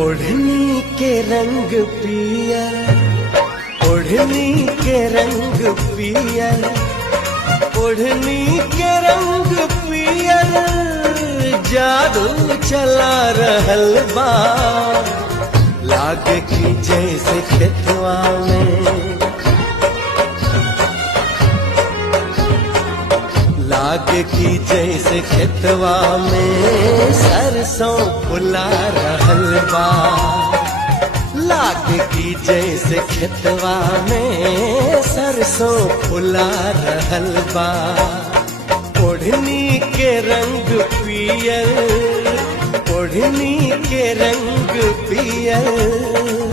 ओढ़नी के रंग पियर, ओढ़नी के रंग पियर, ओढ़नी के रंग पियर, जादू चला रहल बा। लागे की जैसे खेतवा में, लागे की जैसे खेतवा में सरसों फुला रहल बा। लागे की जैसे खेतवा में सरसों फुला रहल बा। ओढ़नी के रंग पियर, ओढ़नी के रंग पियर।